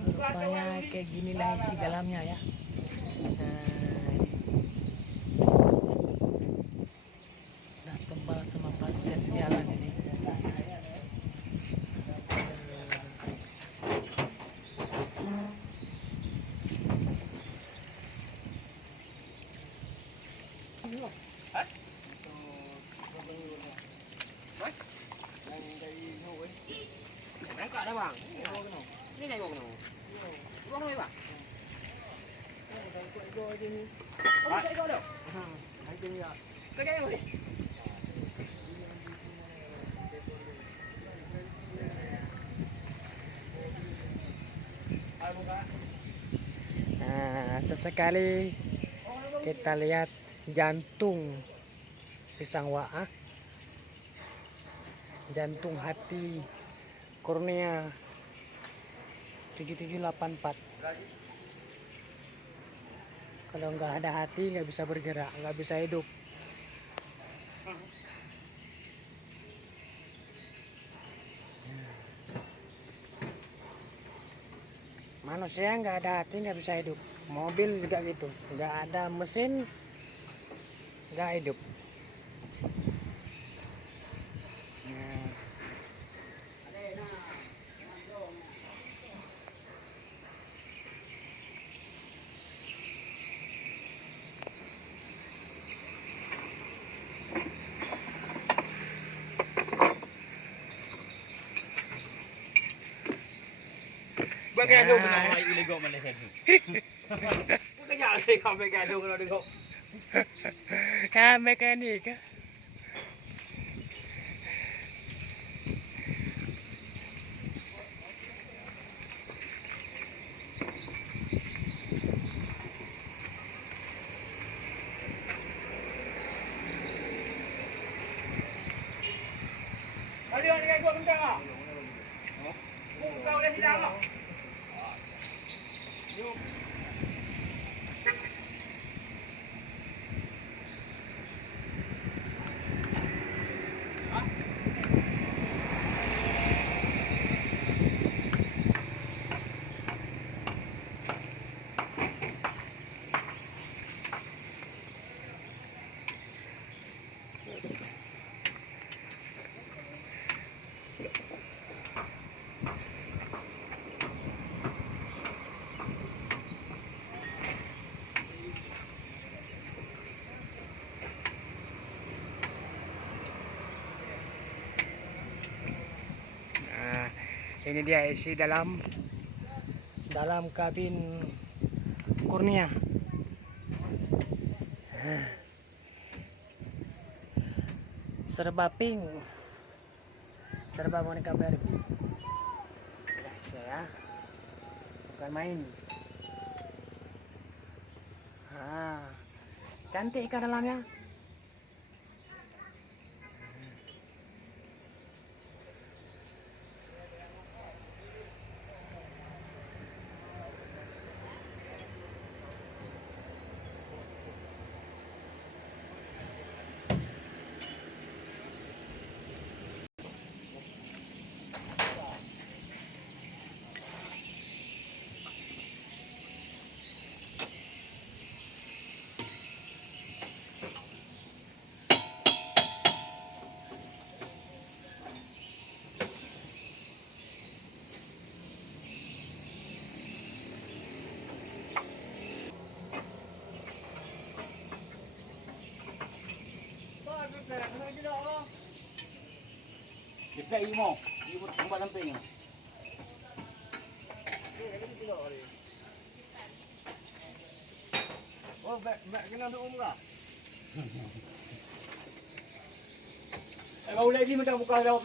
Rupanya kayak ginilah isi dalamnya ya. Udah tebal sama pasir jalan ini. Ada bang, ini kayak gimana? Buang lagi bang. Oh, kayak gimana? Kayak gimana? Nah, sesekali kita lihat jantung pisang waah, jantung hati Kurnia 7784. Kalau nggak ada hati nggak bisa bergerak, nggak bisa hidup. Manusia nggak ada hati nggak bisa hidup. Mobil juga gitu, nggak ada mesin nggak hidup. Bagado mo na may iligo man na head. Kaya kay bagado ko na digo. Mekanik. Ano yung nagagawa mo ka? Kung ikaw na sila mo. Ini dia isi dalam kabin Kurnia. Serba pink, serba Monica Barbie. Guys ya, bukan main. Cantik kan dalamnya. Display mo. Ibot ang balamping. Oh, kena doon ka. Eh, maulay di mo ta buka daw.